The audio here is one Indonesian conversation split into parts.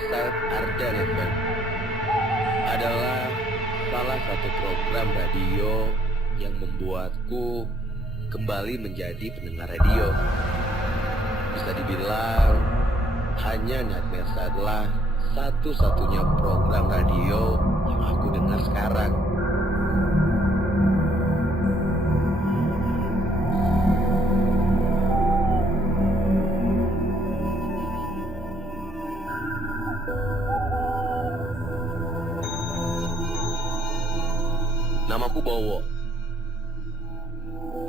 Side Ardan FM adalah salah satu program radio yang membuatku kembali menjadi pendengar radio. Bisa dibilang hanya Nightmare Side adalah satu-satunya program radio yang aku dengar sekarang. Namaku Bowo.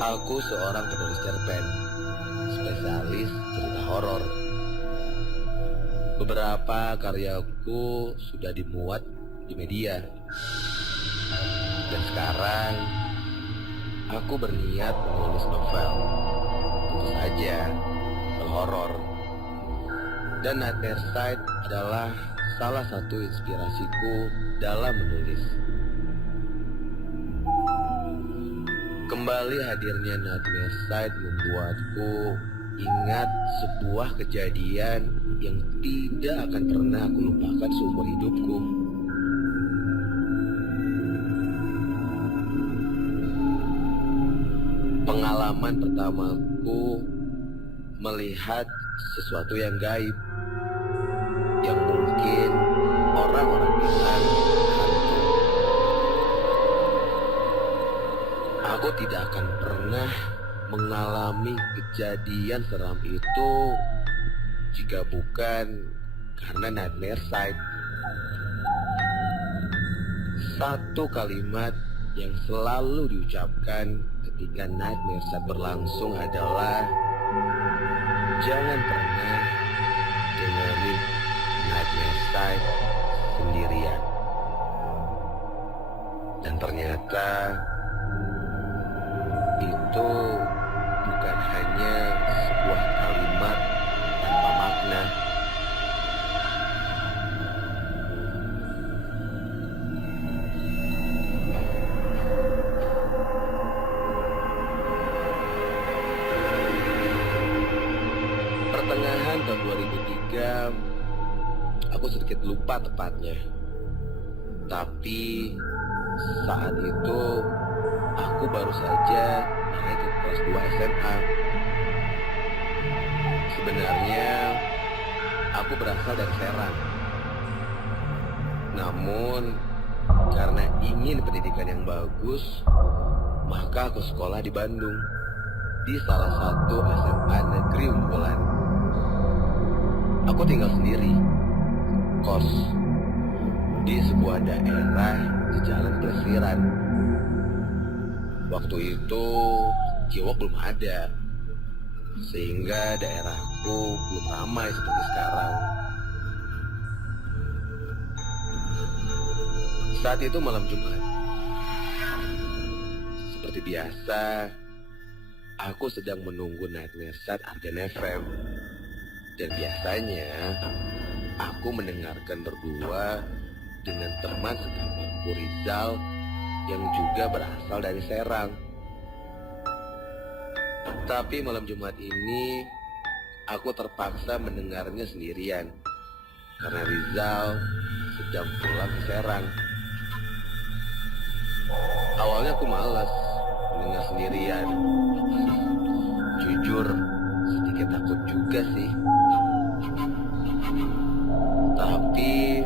Aku seorang penulis cerpen, spesialis cerita horor. Beberapa karyaku sudah dimuat di media. Dan sekarang aku berniat menulis novel. Tentu saja novel horor. Dan Nightmare Side adalah salah satu inspirasiku dalam menulis. Kembali hadirnya Nightmare Side membuatku ingat sebuah kejadian yang tidak akan pernah aku lupakan seumur hidupku. Pengalaman pertamaku melihat sesuatu yang gaib, yang mungkin orang-orang bilang hantu. Aku tidak akan pernah mengalami kejadian seram itu jika bukan karena Nightmare Side. Satu kalimat yang selalu diucapkan ketika Nightmare Side berlangsung adalah jangan pernah dengerin Nightmare Side sendirian. Dan ternyata itu bukan hanya sebuah kalimat tanpa makna. Pertengahan tahun 2003, aku sedikit lupa tepatnya. Tapi saat itu aku baru saja naik ke kelas 2 SMA. Sebenarnya aku berasal dari Serang. Namun karena ingin pendidikan yang bagus, maka aku sekolah di Bandung, di salah satu SMA negeri unggulan. Aku tinggal sendiri, kos, di sebuah daerah di Jalan Plesiran. Waktu itu Jiwok belum ada, sehingga daerahku belum ramai seperti sekarang. Saat itu malam Jumat. Seperti biasa, aku sedang menunggu Nightmare Side Ardan FM. Dan biasanya aku mendengarkan berdua dengan teman sekamarku Rizal yang juga berasal dari Serang. Tapi malam Jumat ini aku terpaksa mendengarnya sendirian karena Rizal sedang pulang ke Serang. Awalnya aku malas mendengar sendirian. Jujur, sedikit takut juga sih. Tapi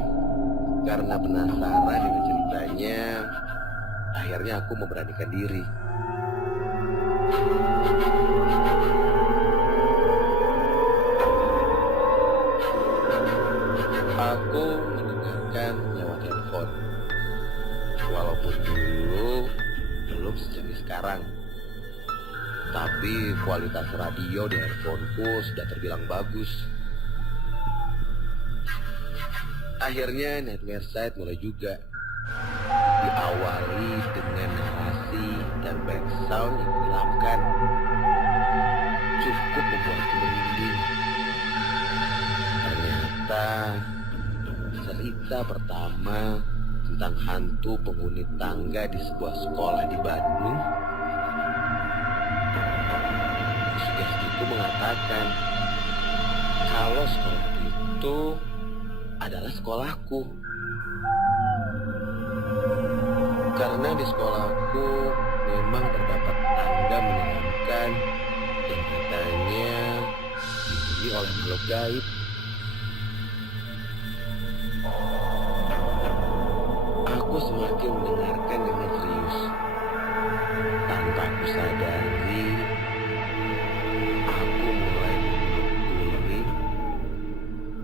karena penasaran dengan ceritanya, akhirnya aku memberanikan diri. Aku mendengarkan lewat handphone. Walaupun dulu belum secanggih sekarang, tapi kualitas radio di handphoneku sudah terbilang bagus. Akhirnya Nightmare Side mulai juga. Diawali dengan narasi dan background yang menyeramkan, cukup membuatku merinding. Ternyata cerita pertama tentang hantu penghuni tangga di sebuah sekolah di Bandung. Sugestiku mengatakan kalau sekolah itu adalah sekolahku. Karena di sekolahku memang terdapat tangga menyeramkan yang katanya dihuni oleh makhluk gaib. Aku semakin mendengarkan dengan serius. Tanpa aku sadari, aku mulai guling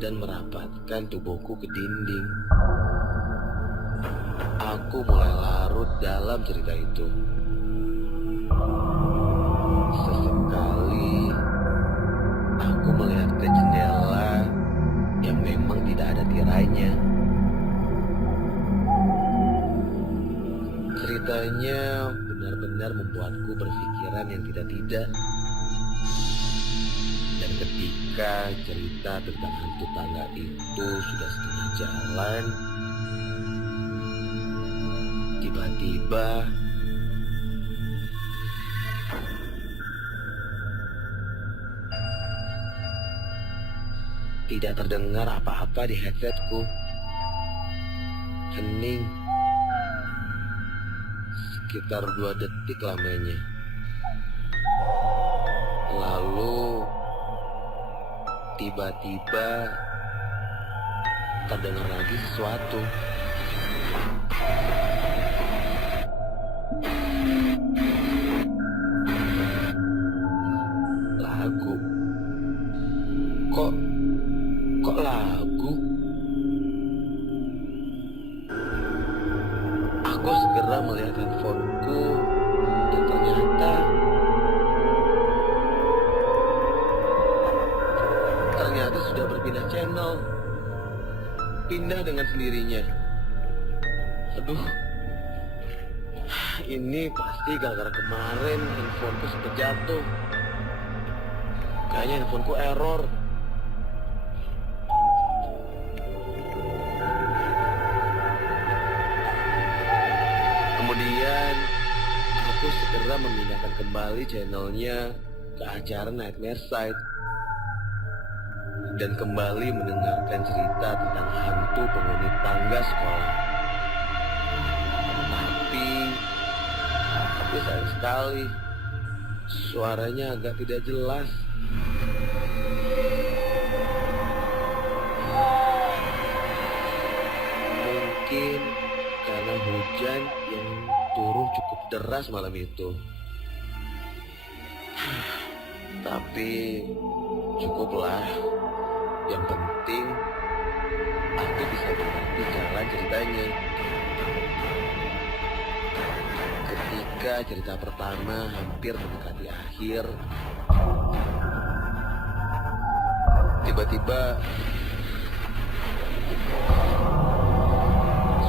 dan merapatkan tubuhku ke dinding. Aku mulai larut dalam cerita itu. Sesekali, aku melihat ke jendela yang memang tidak ada tirainya. Ceritanya benar-benar membuatku berpikiran yang tidak-tidak. Dan ketika cerita tentang hantu tangga itu sudah setengah jalan, tiba-tiba tidak terdengar apa-apa di headsetku. Hening sekitar 2 detik lamanya. Lalu tiba-tiba terdengar lagi sesuatu. Lagu. Kok lagu? Aku segera melihat handphoneku dan ternyata sudah berpindah channel. Pindah dengan sendirinya. Aduh, ini pasti gara-gara kemarin handphoneku sempat jatuh. Kayaknya handphoneku error. Kemudian aku segera memindahkan kembali channelnya ke acara Nightmare Side dan kembali mendengarkan cerita tentang hantu penghuni tangga sekolah. Tapi sayang sekali, suaranya agak tidak jelas. Mungkin karena hujan yang turun cukup deras malam itu. Tapi cukuplah. Yang penting aku bisa mengerti jalan ceritanya. Ketika cerita pertama hampir mendekati akhir, tiba-tiba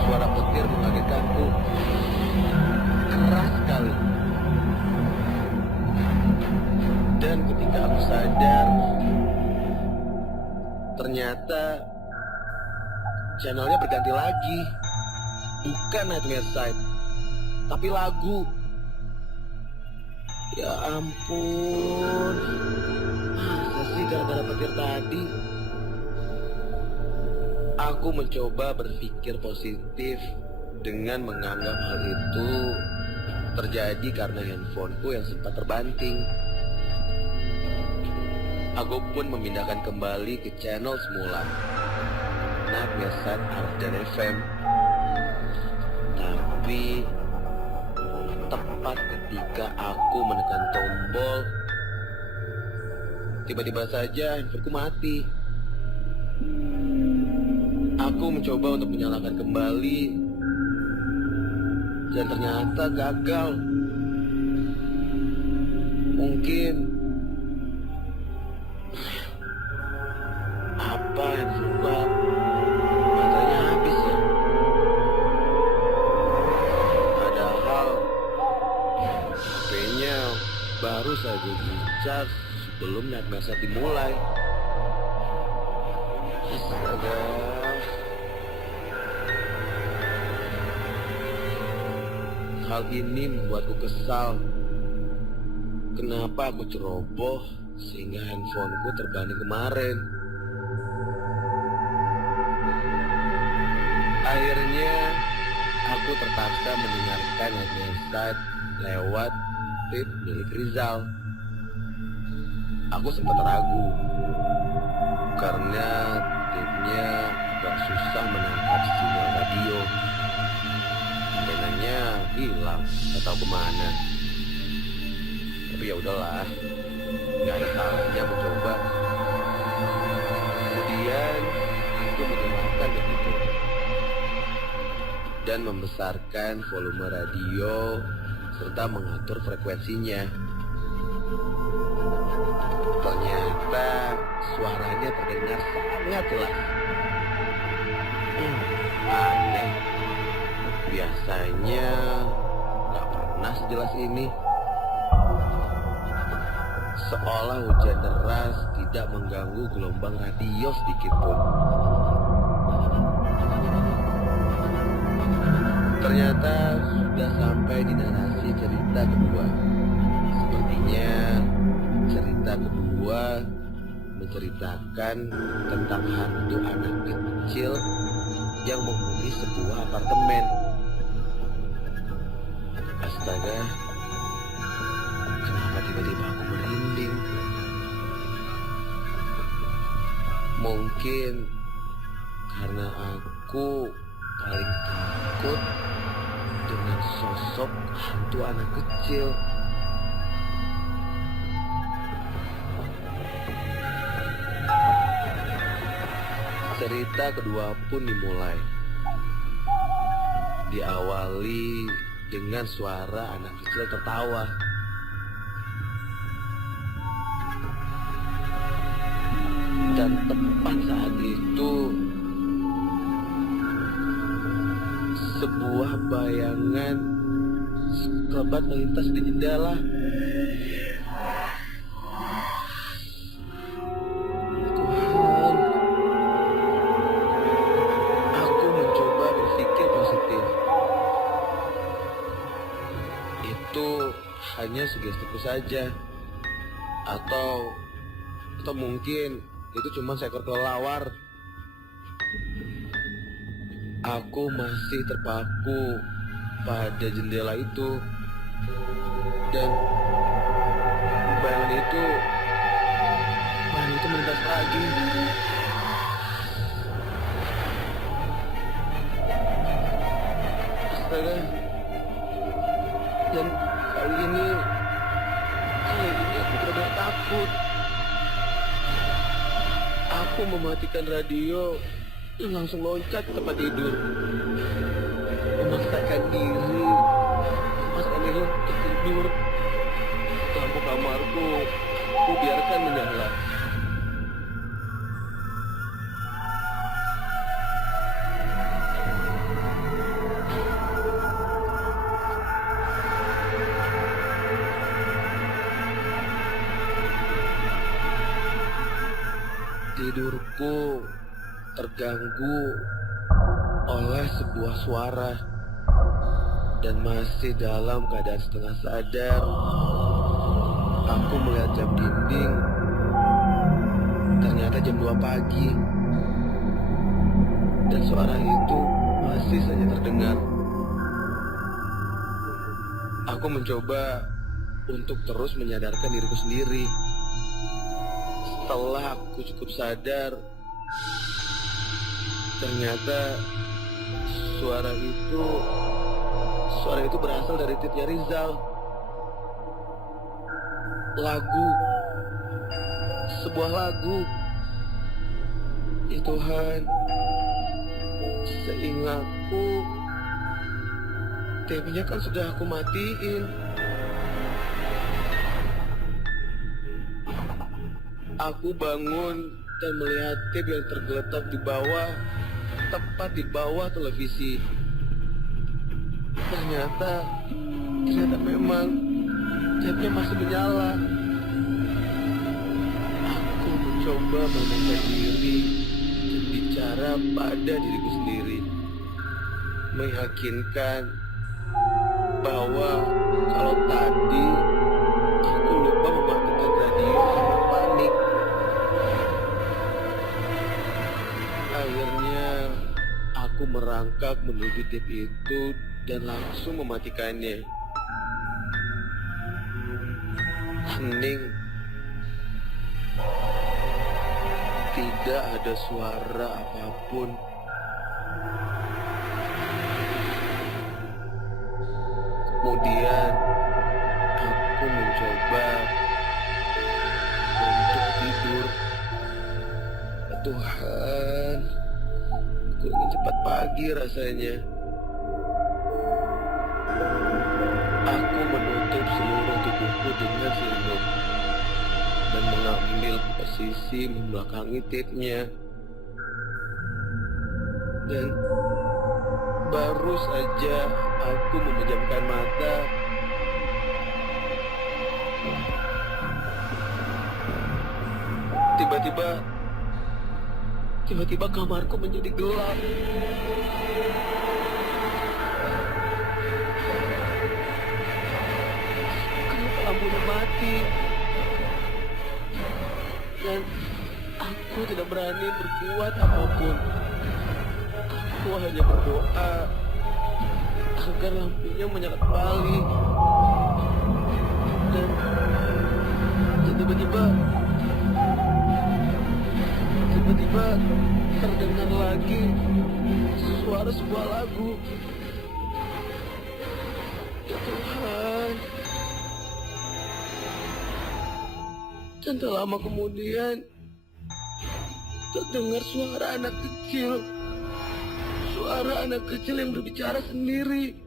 suara petir mengagetkanku. Keras sekali. Dan ketika aku sadar, ternyata channelnya berganti lagi. Bukan Nightmare Side, tapi lagu. Ya ampun, masa sih gara-gara petir tadi? Aku mencoba berpikir positif dengan menganggap hal itu terjadi karena handphoneku yang sempat terbanting. Aku pun memindahkan kembali ke channel semula, Nightmare Side Ardan FM. Tapi tepat ketika aku menekan tombol, tiba-tiba saja handphoneku mati. Aku mencoba untuk menyalakan kembali dan ternyata gagal. Mungkin apa handphone baterainya habis ya? Padahal HP-nya baru saja di-charge sebelum Nightmare Side dimulai. Astaga. Hal ini membuatku kesal. Kenapa aku ceroboh sehingga handphoneku terbanding kemarin? aku terpaksa mendengarkan nasihat lewat tape milik Rizal. Aku sempat ragu karena tape-nya agak susah menangkap sinyal radio. Antenanya hilang, nggak tahu kemana. Tapi ya udahlah, nggak ada salahnya mencoba. Kemudian aku menyalakan itu dan membesarkan volume radio serta mengatur frekuensinya. Ternyata suaranya terdengar sangat jelas. Aneh. Biasanya nggak pernah sejelas ini. Seolah hujan deras tidak mengganggu gelombang radio sedikit pun. Ternyata sudah sampai di narasi cerita kedua. Sepertinya cerita kedua menceritakan tentang hantu anak kecil yang menghuni sebuah apartemen. Astaga, kenapa tiba-tiba aku merinding? Mungkin karena aku paling takut dengan sosok hantu anak kecil. Cerita kedua pun dimulai. Diawali dengan suara anak kecil tertawa. Dan tepat saat itu, sebuah bayangan sekelebat melintas di jendela. Tuhan, aku mencoba berpikir positif. Itu hanya sugestiku saja, atau mungkin itu cuma seekor kelelawar. Aku masih terpaku pada jendela itu, dan bayangan itu melintas lagi. Astaga. Dan kali ini aku benar-benar takut. Aku mematikan radio dan langsung loncat ke tempat tidur. Memaksakan diri untuk tidur. Lampu kamarku aku biarkan menyala. Tidurku terganggu oleh sebuah suara, dan masih dalam keadaan setengah sadar, aku melihat jam dinding. Ternyata jam 2 pagi, dan suara itu masih saja terdengar. Aku mencoba untuk terus menyadarkan diriku sendiri. Setelah aku cukup sadar, ternyata suara itu berasal dari tipnya Rizal. Sebuah lagu. Ya Tuhan, seingatku tape-nya kan sudah aku matiin. Aku bangun dan melihat tape yang tergeletak di bawah, tepat di bawah televisi. Ternyata memang tape-nya masih menyala. Aku mencoba menenangkan diri dan bicara pada diriku sendiri, meyakinkan bahwa kalau tadi aku lupa mematikan radio karena panik. Akhirnya aku merangkak menuju tape itu dan langsung mematikannya. Hening. Tidak ada suara apapun. Kemudian aku mencoba untuk tidur. Ya Tuhan, aku ingin cepat pagi rasanya. Aku menutup seluruh tubuhku dengan selimut dan mengambil posisi membelakangi tipnya. Dan baru saja aku memejamkan mata, tiba-tiba kamarku menjadi gelap. Kenapa lampunya mati? Dan aku tidak berani berbuat apapun. Aku hanya berdoa agar lampunya menyala kembali. Dan tiba-tiba terdengar lagi suara sebuah lagu. Ya Tuhan. Dan tak lama kemudian terdengar suara anak kecil. Suara anak kecil yang berbicara sendiri.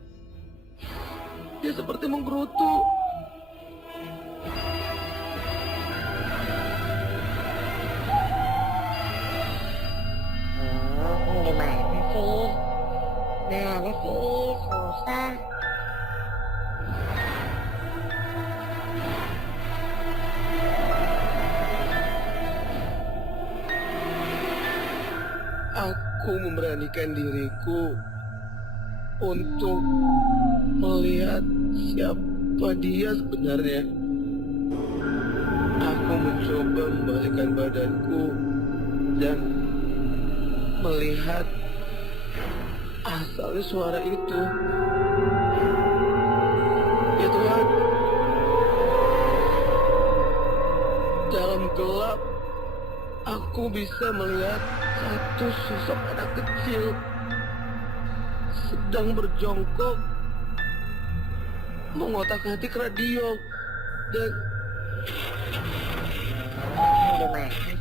Dia seperti menggerutu. Gimana sih? Mana sih? Susah. Aku memberanikan diriku untuk melihat siapa dia sebenarnya. Aku mencoba membalikkan badanku dan melihat asalnya suara itu. Ya Tuhan, dalam gelap aku bisa melihat satu sosok anak kecil sedang berjongkok mengotak-atik radio. Dan Gimana sih?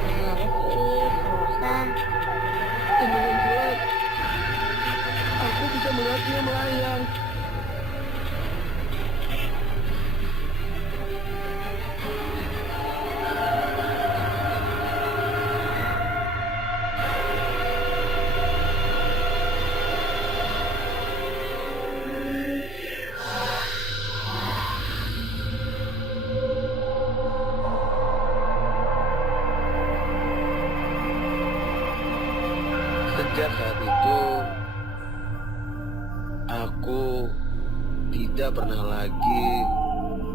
Mana sih? Susah. dengan jelas aku bisa melihat dia melayang. Sejak saat itu, aku tidak pernah lagi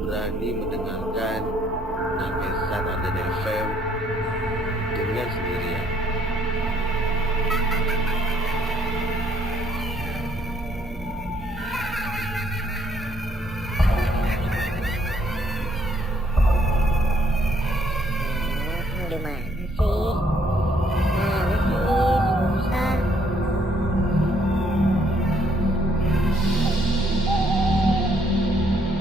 berani mendengarkan namesan Ardan FM dengan sendirian.